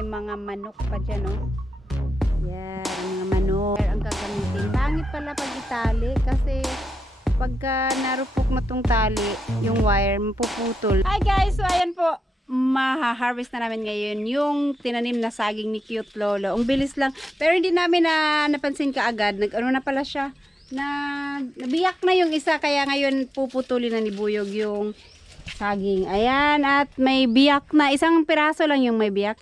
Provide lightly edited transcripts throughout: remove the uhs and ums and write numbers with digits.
may mga manok pa dyan, oh. Yan, mga manok. Ang gagamitin. Pangit pala pag itali kasi pagka narupok na tong tali, yung wire, mapuputol. Hi guys! So ayan po, maha-harvest na namin ngayon yung tinanim na saging ni Cute Lolo. Ang bilis lang. Pero hindi namin napansin kaagad. Nag-ano na pala siya. Nabiyak na yung isa, kaya ngayon puputulin na ni Buyog yung saging. Ayan, at may biyak na. Isang piraso lang yung may biyak.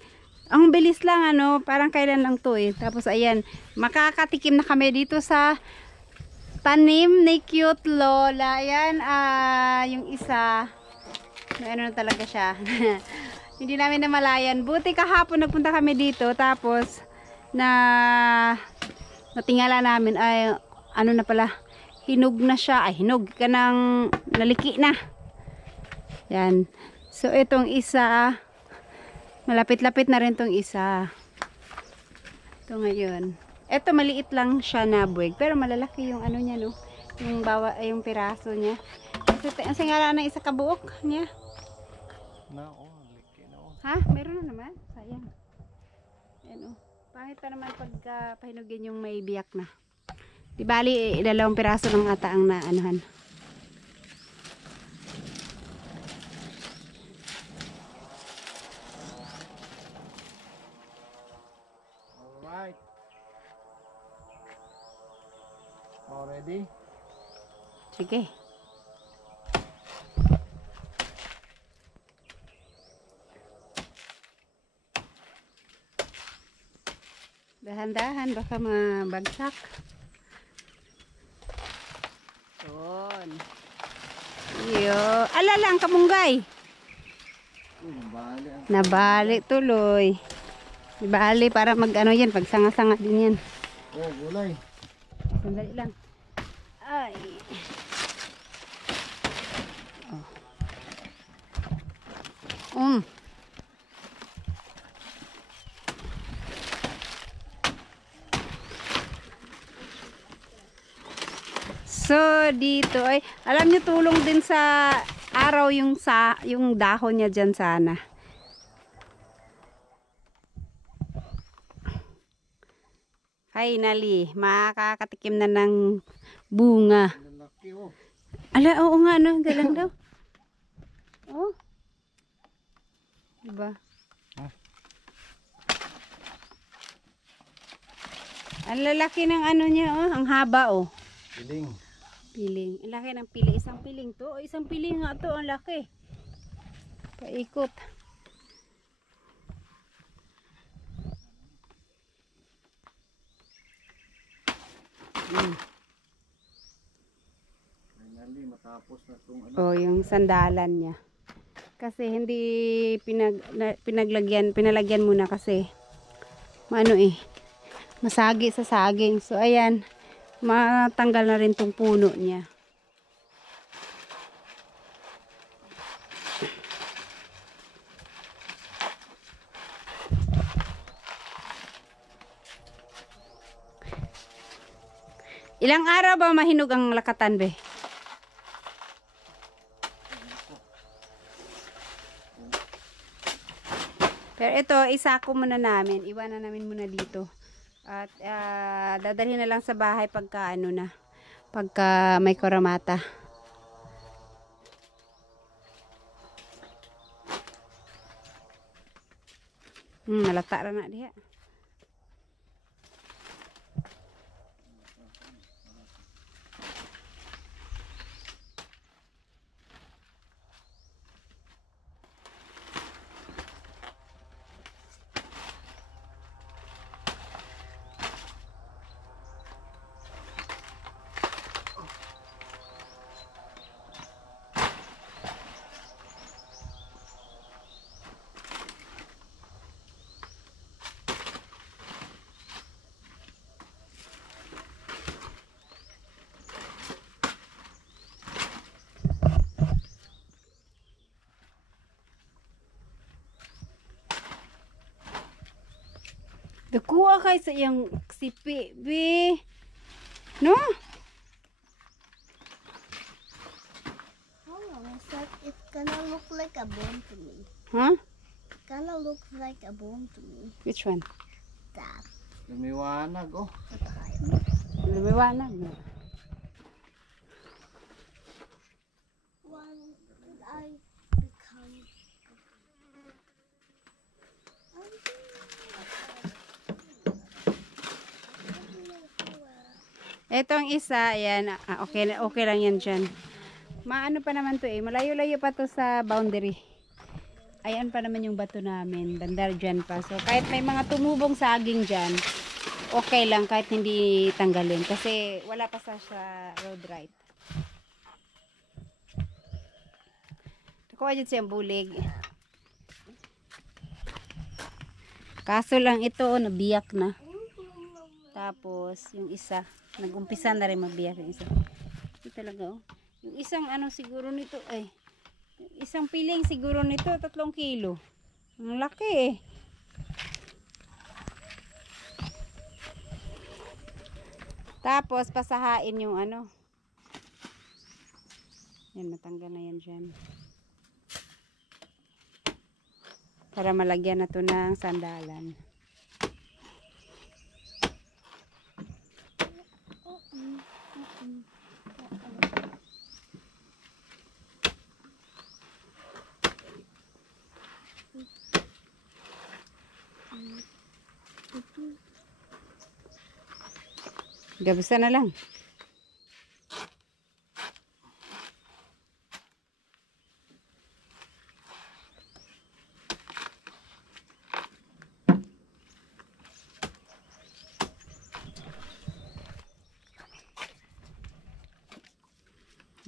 Ang bilis lang, ano, parang kailan lang to eh. Tapos ayan, makakatikim na kami dito sa tanim ni Cute Lola. Ayan, yung isa, may ano na talaga siya. Hindi namin namalayan. Buti kahapon nagpunta kami dito, tapos natingala namin ay ano na pala, hinog na siya. Ay, hinog ka ng naliki na. Yan. So itong isa, malapit-lapit na rin tong isa. Ito ngayon. Ito maliit lang siya na buwig, pero malalaki yung ano niya, no. Yung piraso niya. Kasi ang singala na isa kabuok niya. Ha? Meron na naman. Sayang. Ayan, oh. Pangit pa naman pagka pahinugin yung may biyak na. Di bali, dalawang piraso lang ata ang naanuhan. Alright. All ready? Sige. Dahan-dahan, baka mabagsak. Yun. Iyo. Ala lang, kamunggay. Nabali tuloy. Nabali para mag-ano yan, pagsanga-sanga din yan. Oh, gulay. Sandali lang. Ay. Oh. So dito ay alam niyo, tulong din sa araw yung dahon niya diyan sana. Finally, makakatikim na ng bunga. Ala, oo nga, no, galang daw. Oh. Diba? Ang lalaki ng ano niya, oh, ang haba, oh. Piling. Piling. Ang laki ng pili. Isang piling to. O, isang piling nga to. Ang laki. Paikot. Finally, matapos na itong ano. O, yung sandalan niya. Kasi hindi pinalagyan muna kasi maano eh. Masagi sa saging. So, ayan. Matanggal na rin tong puno niya. Ilang araw ba mahinog ang lakatan, be? Pero ito, isako muna namin. Iwanan namin muna dito. At dadalhin na lang sa bahay pagka ano na. Pagka may koramata. Malata na diha. Dakuha kay sa iyang sipi, be. No? Hold on a sec. It's gonna look like a bone to me. Huh? kind of looks like a bone to me. Which one? That. Lumiwanag, oh. Lumiwanag. When did I become? Etong isa, ayan, okay, okay lang yan dyan. Maano pa naman to eh, malayo-layo pa to sa boundary. Ayan pa naman yung bato namin, bandar dyan pa. So kahit may mga tumubong saging dyan, okay lang kahit hindi tanggalin. Kasi wala pa sa road right. Nakuha dyan siyang bulig. Kaso lang ito, nabiyak na. Tapos, yung isa, nag-umpisa na rin mabiyak yung isa. Ito talaga, oh. Yung isang ano siguro nito, yung isang piling siguro nito, 3 kilo. Ang laki eh. Tapos, pasahain yung ano. Yan, matanggal na yan dyan. Para malagyan na to ng sandalan. Gabusan na lang.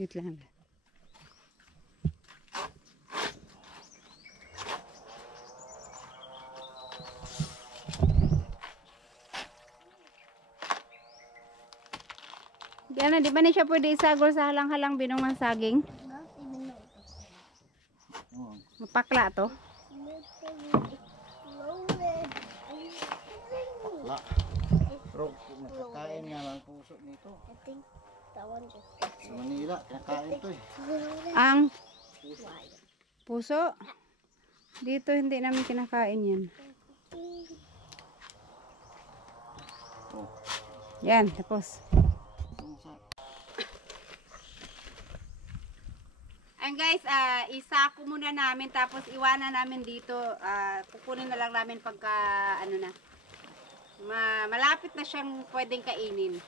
Wait lang. Diyan, di ba na siya pwede isagol sa halang-halang binungan saging? Not even know. Oh. Mapakla to. Pakla. Pero nakakain nga lang puso nito. I think that one just Sa Manila, kinakain to eh. Ang why. puso. Dito hindi namin kinakain yan. Oh. Yan, tapos. And guys, isako muna namin tapos iwanan namin dito. Kukunin na lang namin pagka ano na. Malapit na siyang pwedeng kainin.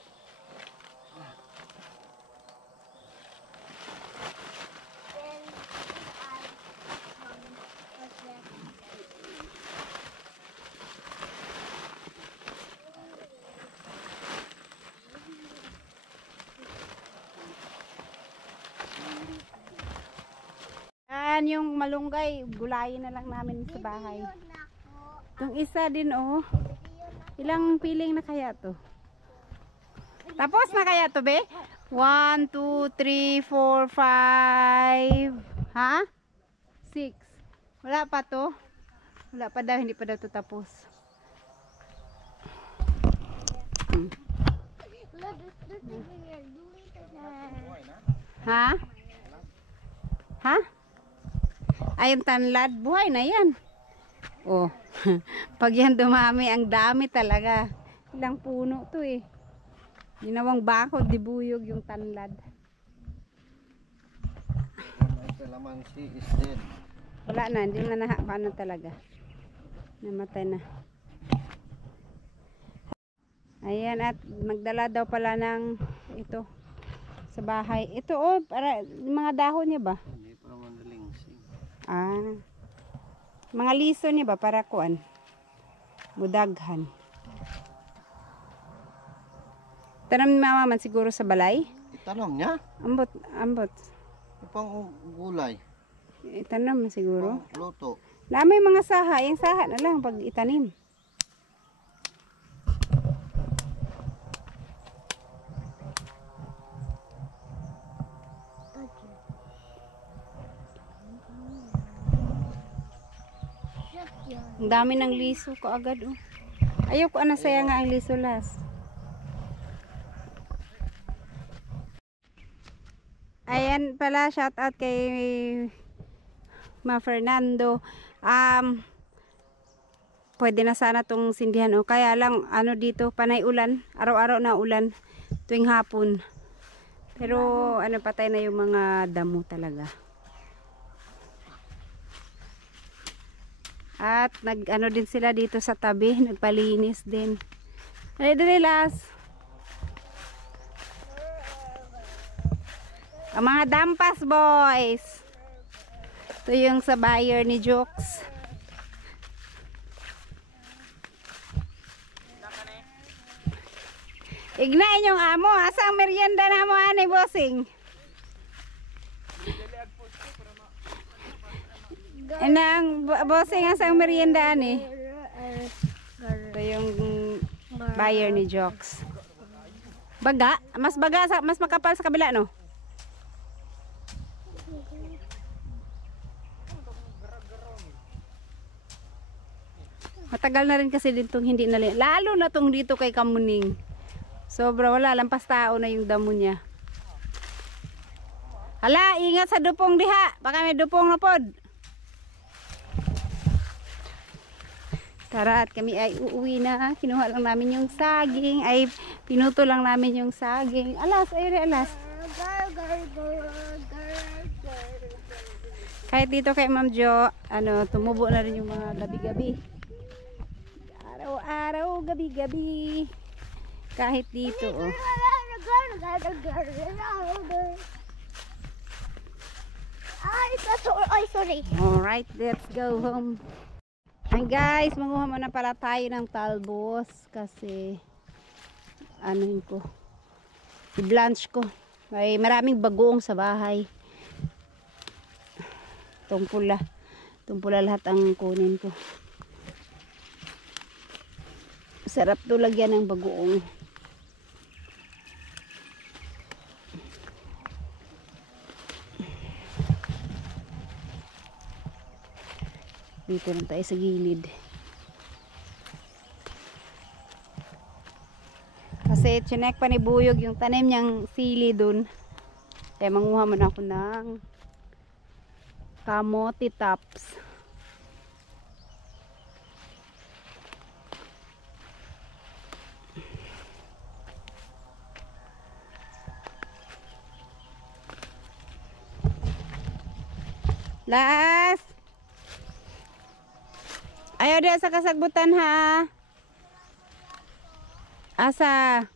Yan yung malunggay, gulayin na lang namin sa bahay. Yung isa din oh. Ilang piling na kaya to? Tapos na kaya to be? 1, 2, 3, 4, 5. Ha? 6. Wala pa to? Wala pa daw, hindi pa daw to tapos. Ha? Ha? Ayun tanlad, buhay na yan. Oh, pag yan dumami, ang dami talaga. Ilang puno to eh. Ginawang bakod, dibuyog yung tanlad. My calamansi is dead. Wala na, hindi na paano talaga. Namatay na. Ayan, at magdala daw pala ng ito sa bahay. Ito oh, para mga dahon niya ba? Hindi pa madaling sing. Mga liso niya ba para kuan? Budaghan. Tanam ni mama man siguro sa balay. Itanong niya? Ambot, ambot. Pang gulay. Itanam siguro. Pang luto. Na may mga saha, yung saha na lang pag itanim. Ang dami ng liso ko agad oh. Ayaw ko saya nga ang liso las. Ayan pala, shout out kay Ma Fernando. pwede na sana tong sindihan. O, kaya lang, ano dito, panay ulan. Araw-araw na ulan tuwing hapon. Pero, ano, patay na yung mga damo talaga. At, nag-ano din sila dito sa tabi. Nagpalinis din. Dali, Las. Ang mga dampas, boys. Ito yung sa buyer ni Jokes. Ignain yung amo. Asang merienda na mo, ani, bossing? Inang, bossing, asang merienda, ani? Ito yung buyer ni Jokes. Baga? Mas baga, mas makapal sa kabila, no? Matagal na rin kasi ditong hindi na lalo na tong dito kay Kamuning. Sobra, wala, lampas tao na yung damo niya. Hala, ingat sa dupong diha. Baka may dupong na pod. Tara, at kami ay uuwi na. Kinuha lang namin yung saging. Ay, pinuto lang namin yung saging. Alas, ayun, alas. Kahit dito kay Ma'am Jo, ano, tumubo na rin yung mga gabi-gabi. Araw-araw, gabi-gabi. Kahit dito, oh. Ay, sorry. Alright, let's go home. Ay guys, manguha muna pala tayo ng talbos kasi anuhin ko, i-blanch ko. May maraming bagoong sa bahay. Itong pula lahat ang kunin ko. Sarap to lagyan ng bagoong. Dito lang tayo sa gilid. Kasi chinek pa ni Buyog yung tanim niyang sili dun. Kaya manguha muna ako ng kamote tops. Last! Ayaw dia sa kasagbutan ha. Asa?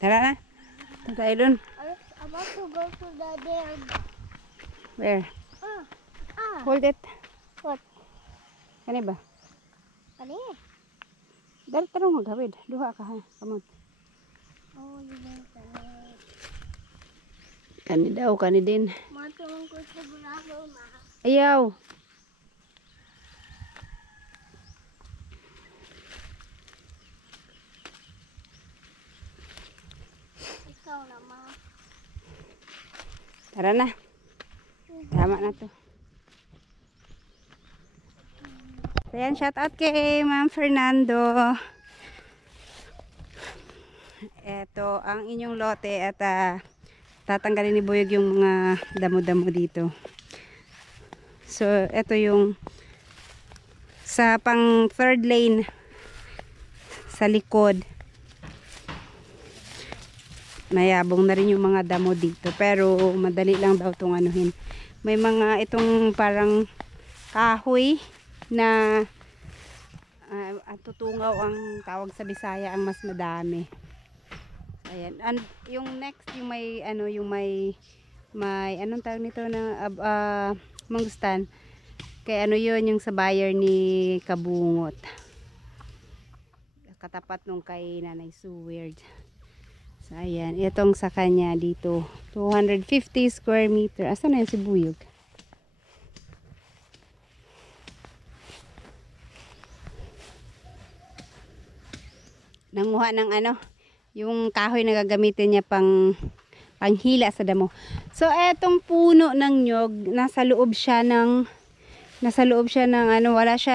Tara na. Tara tayo dun. I want to go to the dam. Where? Hold it. What? Kani ba? Kani? Dali tarong magawid. Duha ka ha. Kamot. Oh, you know that. Kani daw, kani din. Matulong ko sa bulalo, ma. Ayaw. Ikaw na, ma. Tara na. Tama na to. So yan, shout out kay Ma'am Fernando. Ito ang inyong lote at tatanggalin ni Buyog yung mga damo-damo dito. So ito yung sa pang third lane sa likod. Mayabong na rin yung mga damo dito, pero madali lang daw itong anuhin. May mga itong parang kahoy na tutungaw ang tawag sa Bisaya, ang mas madami. Ayan. And yung next, yung may ano, yung may anong tawag nito na mangustan. Kaya ano yun, yung sa buyer ni Kabungot. Katapat nung kay Nanay Seward. So, ayan. Itong sa kanya dito. 250 square meter. Asan na yun si Buyog? Nanguha ng ano? Yung kahoy na gagamitin niya panghila sa damo. So etong puno ng nyog, nasa loob siya ng ano,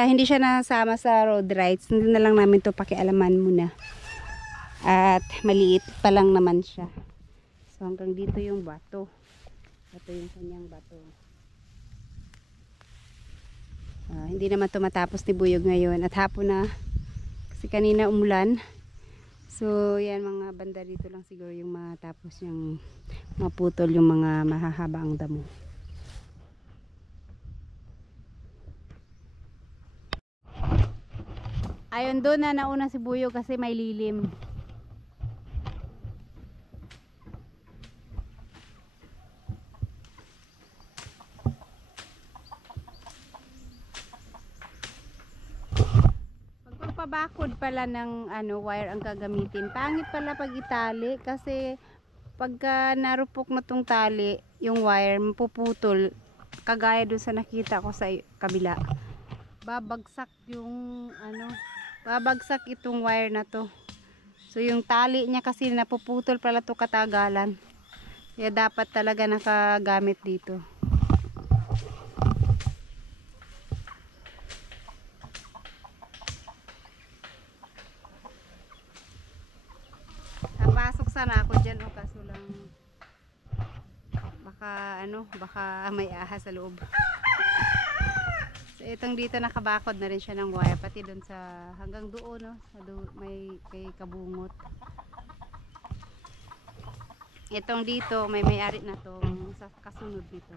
hindi siya nasama sa road rights. Hindi na lang namin to pakialaman muna. At maliit pa lang naman siya. So hanggang dito yung bato. Ito yung kanyang bato. Hindi naman to matapos ni Buyog ngayon. At hapon na. Kasi kanina umulan. So yan, mga banda dito lang siguro yung matapos yung maputol yung mga mahahaba ang damo. Ayun, doon na nauna si Buyog kasi may lilim. Pagpapabakod pala ng wire ang gagamitin. Pangit pala pag itali kasi pagka narupok na tong tali, yung wire mapuputol. Kagaya doon sa nakita ko sa kabila. Babagsak yung babagsak itong wire na to. So yung tali niya kasi napuputol pala to katagalan. Kaya dapat talaga nakagamit dito. Napasok sana ako dyan kaso lang baka may ahas sa loob. So itong dito nakabakod na rin siya ng wire pati doon sa hanggang doon may kay kabungot. Itong dito may-ari na to sa kasunod dito.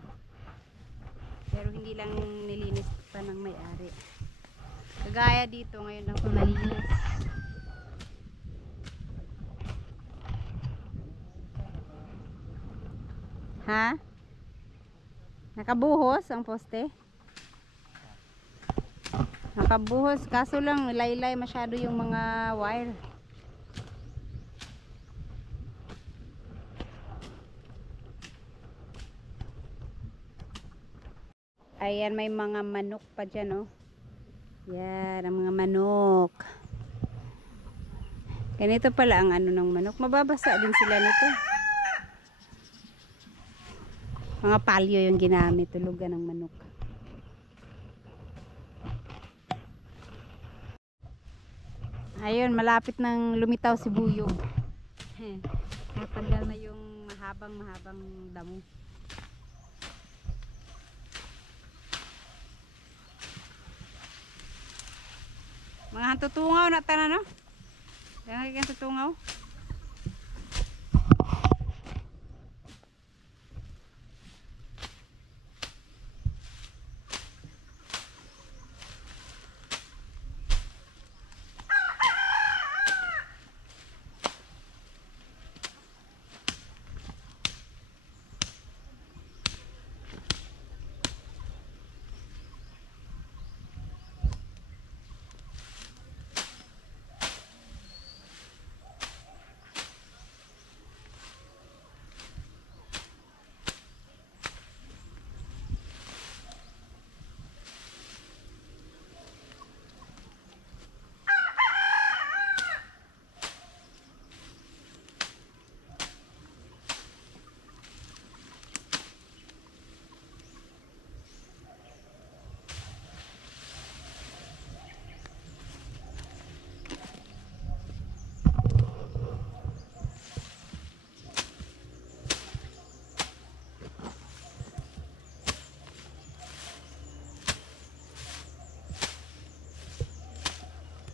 Pero hindi lang nilinis pa ng may-ari. Kagaya dito ngayon lang po nalinis. Ha? Nakabuhos ang poste? Nakabuhos kaso lang laylay masyado yung mga wire. Ayan, may mga manok pa dyan, oh. Yan, ang mga manok. Ganito pala ang ng manok. Mababasa din sila nito. Mga palyo yung ginamit, tulugan ng manok. Ayun, malapit nang lumitaw si Buyog. Natanggal na yung mahabang damo. Mga tutungaw na tanan, no? Yan ang tutungaw.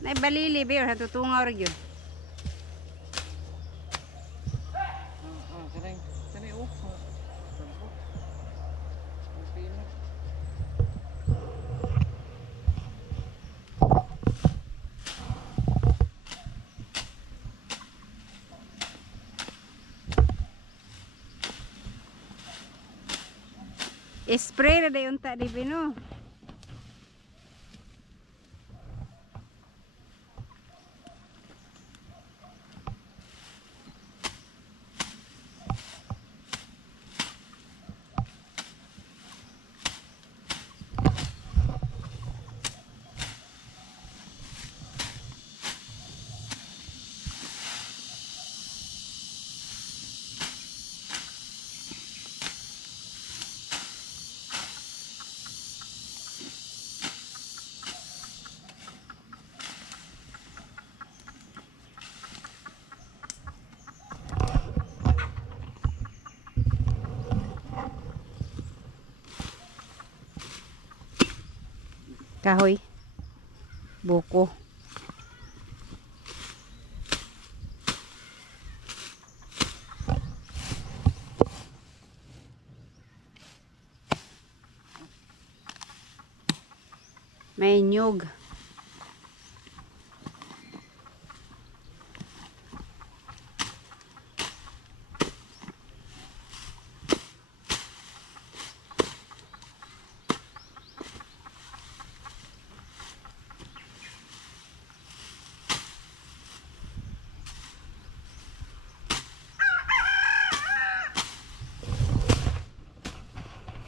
Nay balili beer hatutungaw ra gyud. Kanay oh. Spray na dayon ta di bino. Kahoy. Buko. May nyug.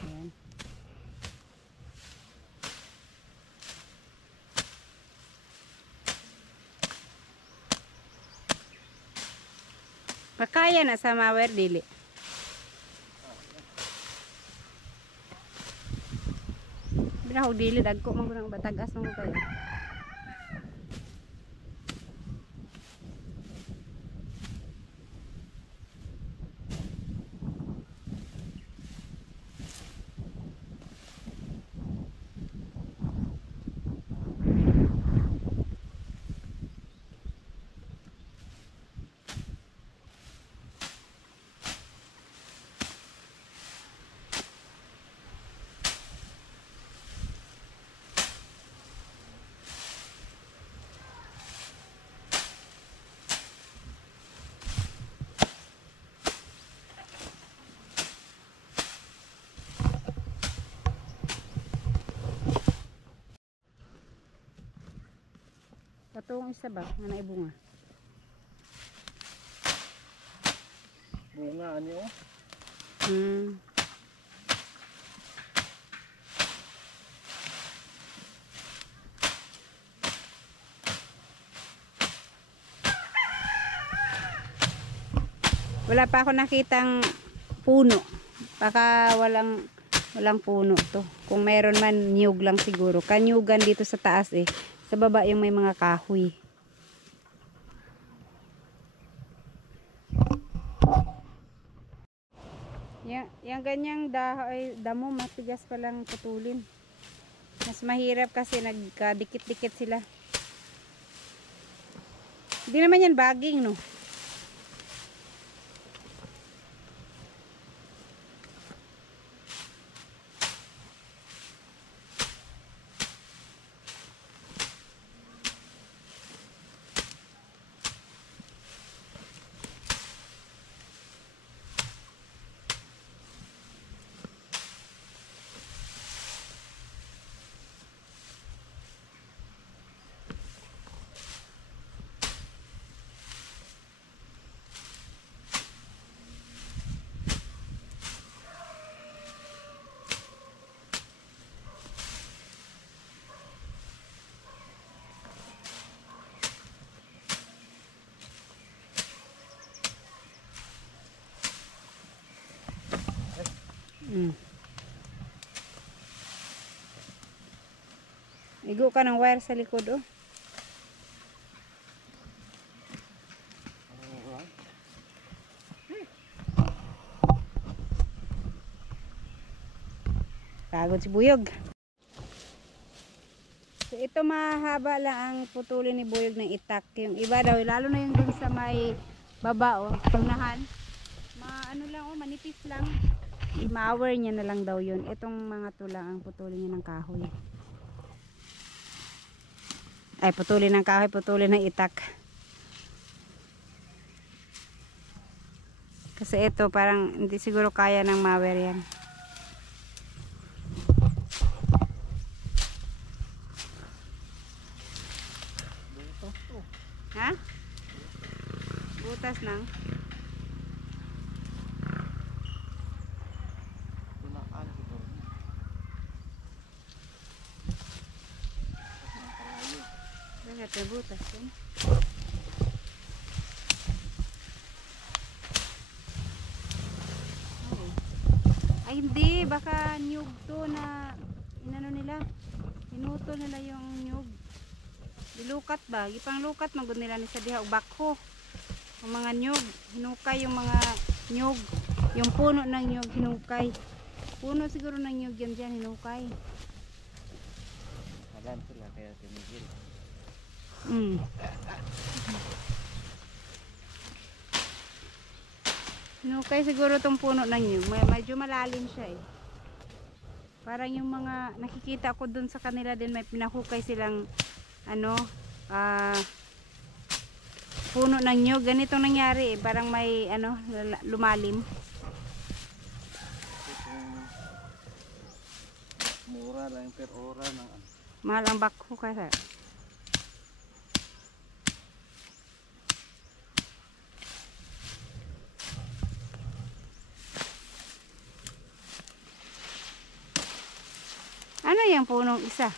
Ayan. Makaya na sa mawer dili. Binahog dili dagko man gud ang batagas mo kayo. Katong isa ba nga naibunga? Bunga ani oh. Wala pa ako nakitang puno. Baka walang puno to. Kung meron man, niyog lang siguro. Kanyugan dito sa taas eh. Sa baba yung may mga kahoy. Yung ganyang damo, matigas palang putulin. Mas mahirap kasi nagkadikit-dikit sila. Hindi naman yan baging, no? Igo ka ng wire sa likod oh. Pagod si Buyog. So ito mahaba lang ang putulin ni Buyog ng itak. Yung iba daw, lalo na yung dun sa may baba oh, unahan. Ano lang oh, manipis lang. I-mower niya na lang daw yun. Itong mga tulang ang putulin niya ng kahoy. Ay, putulin ng kahoy, putulin ng itak. Kasi ito parang hindi siguro kaya ng mower yan. Ha? Butas nang. Tunaan siguro. Bakit may butas yun? Ay hindi, baka nyug to na inano nila. Inuto nila yung nyug. Dilukat ba? Ipang lukat magud nila ni sa diha og bakho. Ang mga nyug, hinukay yung mga nyug. Yung puno ng nyug hinukay. Puno siguro ng nyug yan diyan hinukay. Alam kaya tinigil. Mm. Hinukay siguro tong puno ng yun. Medyo malalim siya eh. Parang yung mga nakikita ko dun sa kanila din, may pinahukay silang ano, puno ng nyug. Ganitong nangyari eh. Parang may ano, lumalim. Kung mura lang per ora ng ano. Mahal ang bakho kasi. Ano yung punong isa?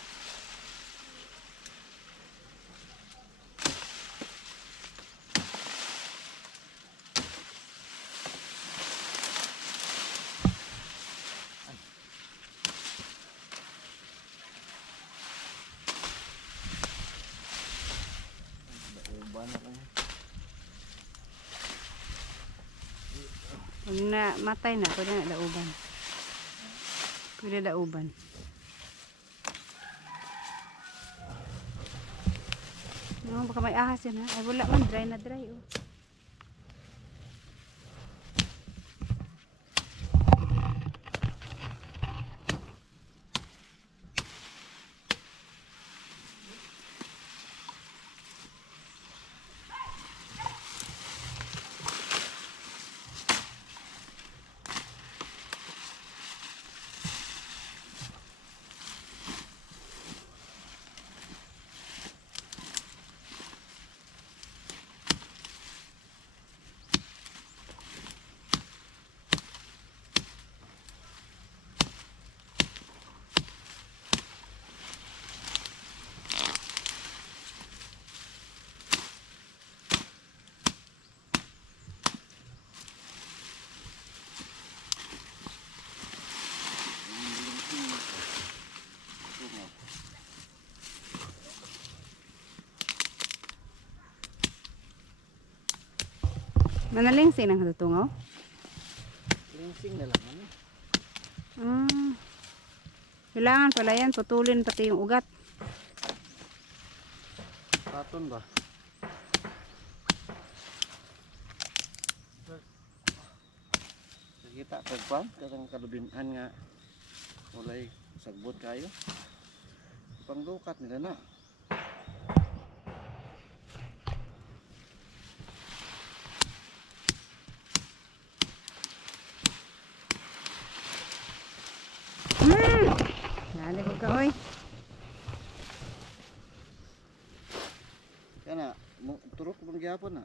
Uban ako. Pag na matay na, pwede na dauban. Pwede dauban. No, baka may ahas yan ha. Ay wala man, dry na dry oh. Manaling sinang tutungaw? Lingsing na lang ano. Kailangan pala yan, putulin pati yung ugat. Paton ba? Kita kagpan katong kalubinan nga walay sagbot kayo. Pangdukat nila na. Dali ko ka oy. Kana turok mo gyapon na.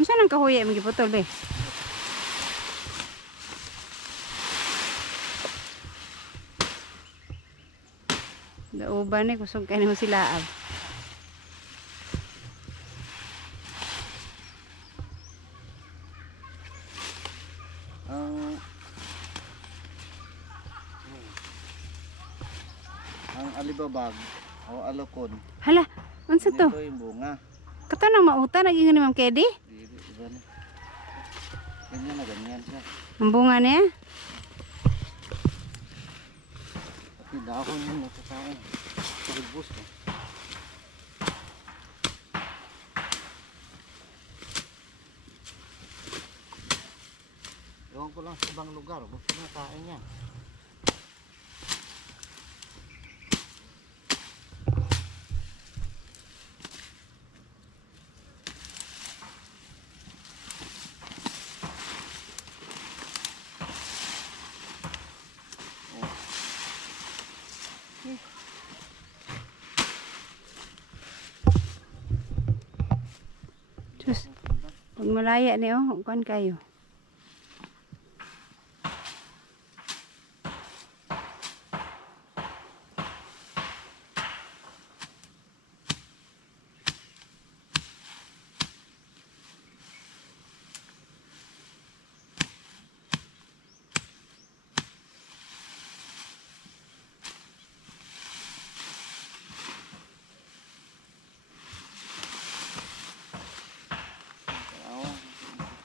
Unsa nang kahuya mo giputol be? Dauban ni kusog kay nimo sila ab. Ang alibabag o alokon. Hala, unsa to? Ito yung bunga. Kato nang mauta naging ni Ma'am Kedi? Iba na. Ganyan na ganyan siya. Ang bunga niya? Pati dahon yun nakakain. Tulbos na. Ewan ko lang sa ibang lugar. Basta nakain niya. Sus. Pag malaya ni oh, kuan kayo.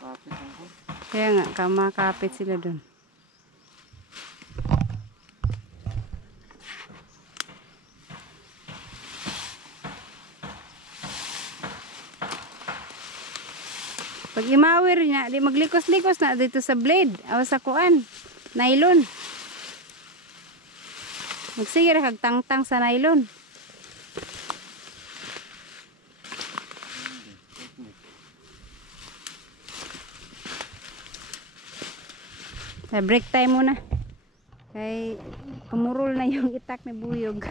Kapit ako. Kaya nga, kamakapit sila dun. Pag imawir niya, di maglikos-likos na dito sa blade. Awas sa kuan. Nylon. Magsigir kag tangtang sa nylon. Sa break time muna. Kay kumurol na yung itak ni Buyog.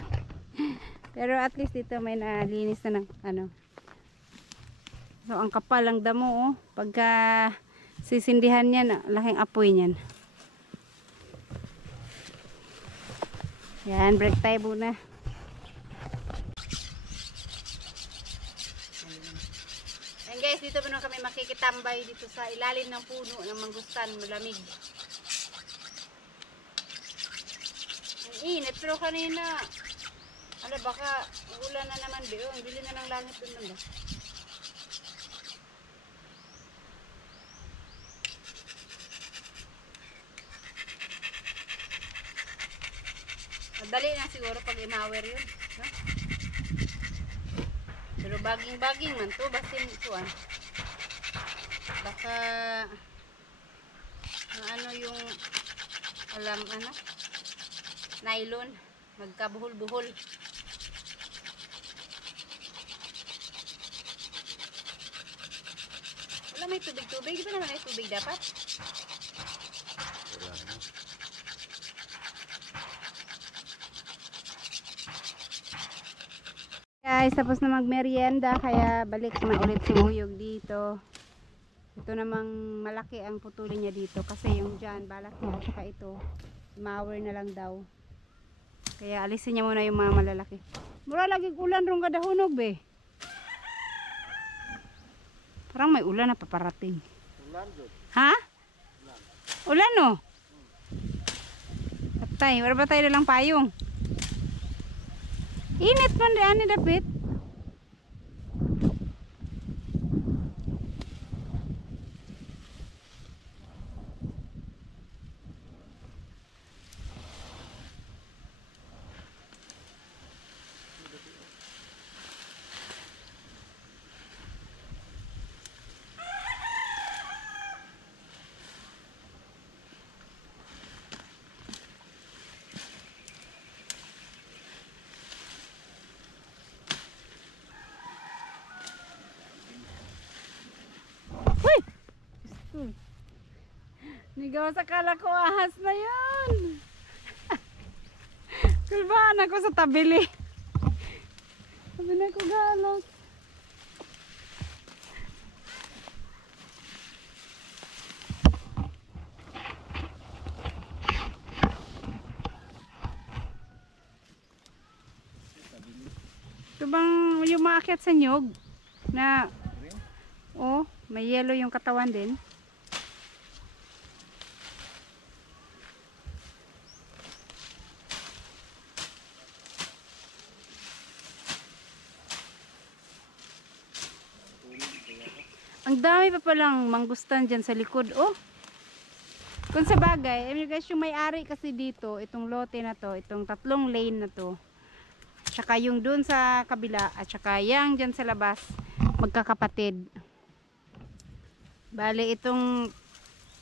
Pero at least dito may nalinis na ng ano. So ang kapal ang damo oh. Pagka sisindihan niyan, laking apoy niyan. Yan, break time muna. Ayan guys, dito muna kami makikitambay dito sa ilalim ng puno ng mangustan, malamig. Ang init, pero kanina, ano baka ulan na naman ba? Ang bili na ng langit doon ba? Dali na siguro pag imawer yun. No? Pero baging-baging man to. Basin ito ah. Baka ano yung alam ano nylon. Magkabuhol-buhol. Wala may tubig-tubig. Di ba naman may tubig dapat? Guys, tapos na magmerienda kaya balik na ulit si Buyog dito. Ito namang malaki ang putulin niya dito kasi yung dyan balak niya saka ito mower na lang daw. Kaya alisin niya muna yung mga malalaki. Mura lagi ulan rong kadahunog be. Parang may ulan na paparating. Ulan jud. Ha? Ulan no? Patay, wala ba tayo lang payong? Init man rin ani dapit. Nigaw sa kala ko ahas na yan. Kulbaan ako sa tabili. Sabi na ko galas. Ito bang yung maakyat sa nyog na oh, may yellow yung katawan din. Ang dami pa palang mangustan dyan sa likod. Oh. Kung sa bagay, guys, yung may-ari kasi dito, itong lote na to, itong 3 lane na to. Tsaka yung dun sa kabila, at tsaka yang dyan sa labas, magkakapatid. Bale, itong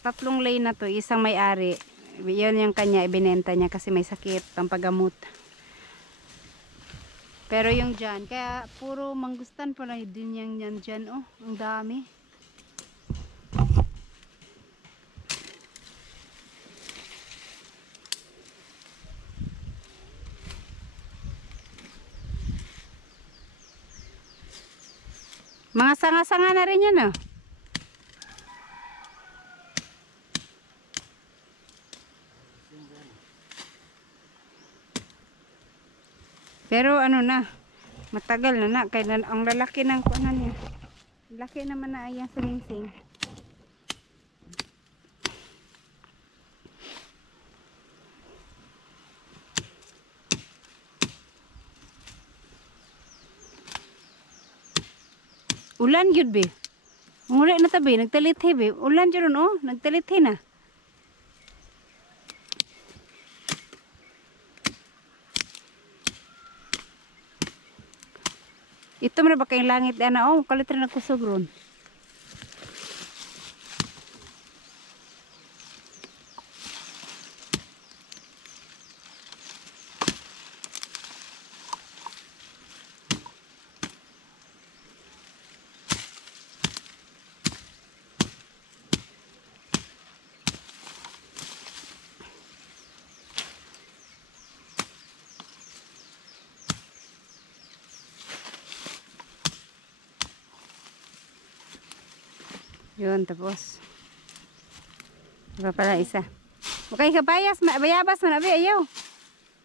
3 lane na to, isang may-ari. Yun yung kanya, ibinenta niya kasi may sakit, pampagamot. Pero yung dyan, kaya puro mangustan pa lang din yan dyan. Oh, ang dami. Mga sanga-sanga na rin yan oh. Pero ano na, matagal na kaya ang lalaki ng kuanan niya. Laki naman na ayan sa lingsing. Ulan gyud be. Nguli na tabi, nagtalithi be. Ulan dyan ron, oh. Nagtalithi na. Ito man ba kayong langit na, oh. Kalit rin nagkusog ron. Yun, tapos. Iba pala isa. Okay ka bayas, bayabas man, abi, ayaw.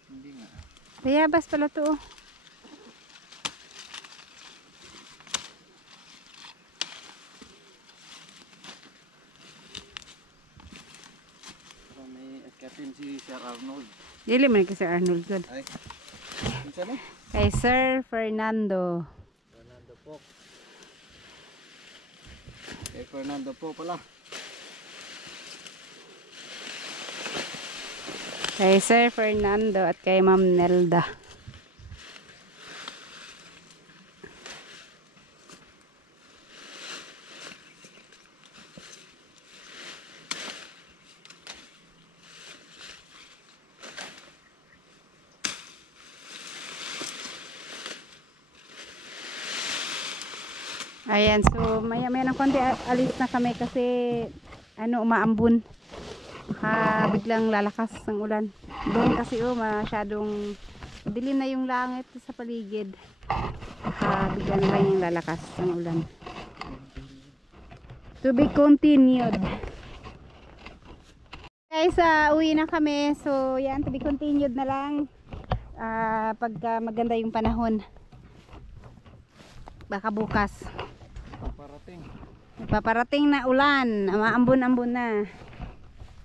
Hindi nga. Bayabas pala to, oh. May akatin si Sir Arnold. Dili man kay Sir Arnold good. Ay. Kinsa ni? Kay Sir Fernando. Fernando po. Kay Fernando po pala. Kay Sir Fernando at kay Ma'am Nelda. Ayan, so maya ng konti alis na kami kasi ano, umaambon. Biglang lalakas ng ulan. Doon kasi masyadong dilim na yung langit sa paligid. Biglang na yung lalakas ng ulan. To be continued. Guys, uwi na kami. So yan, to be continued na lang. Pagka maganda yung panahon. Baka bukas. Paparating. Paparating na ulan. Maambon-ambon na.